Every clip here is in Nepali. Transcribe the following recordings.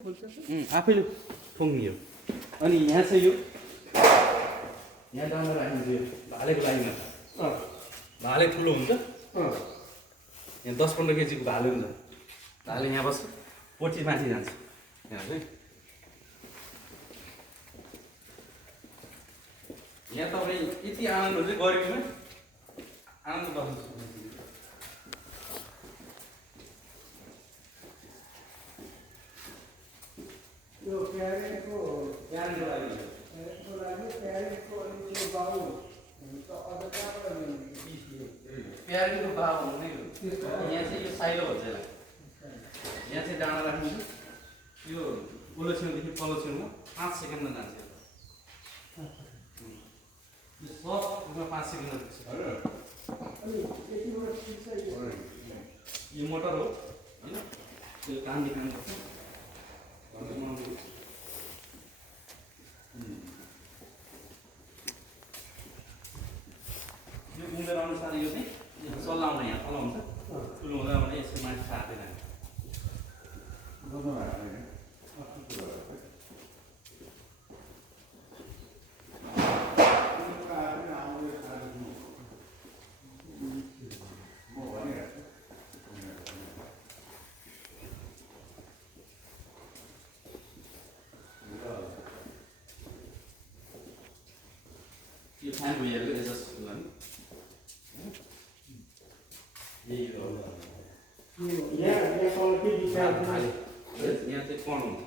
आफैले ठोङ्गियो अनि यहाँ चाहिँ यो यहाँ दाना राखिन्छ यो भालेको लागि मात्र भाले ठुलो हुन्छ यहाँ 10-15 केजीको भाले हुन्छ भाले यहाँ बस्छ पोटी माथि जान्छ यहाँ चाहिँ यहाँ तपाईँ यति आनन्द हुन्छ गर्मीमा आनन्द बस्नु यो प्यारेन्टको प्यारेन्टको अनि त्यो बाउ अझ कहाँबाट प्यारीको बाउ हुने यहाँ चाहिँ यो साइलो भन्छ यसलाई यहाँ चाहिँ डाँडा राख्नुहुन्छ यो उल्लो छेउदेखि पल्लो छेउमा 5 सेकेन्डमा जान्छ यो सबमा 5 सेकेन्डमा पुग्छ यो मोटर हो होइन त्यो काम निकाल्नुपर्छ यो उमेर अनुसार यो चाहिँ चलाउन यहाँ तल हुन्छ ठुलो हुँदा भने यसको माथि सार्दैन यो फ्यान भइहाल्यो एडजस्ट गर्नु यहाँ चाहिँ कण हुन्छ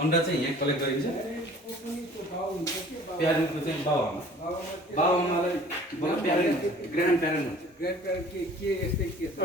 अन्डा चाहिँ यहाँ कलेक्ट गरिन्छ प्यारेन्टको चाहिँ बाउआमालाई प्यारेन्ट ग्रान्ड प्यारेन्ट हुन्छ के यस्तै के छ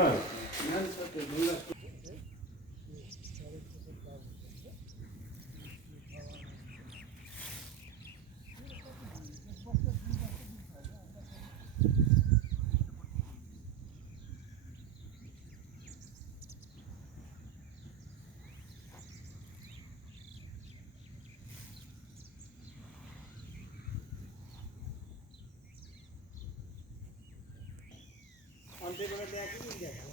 अन्त्यबाट ल्याएको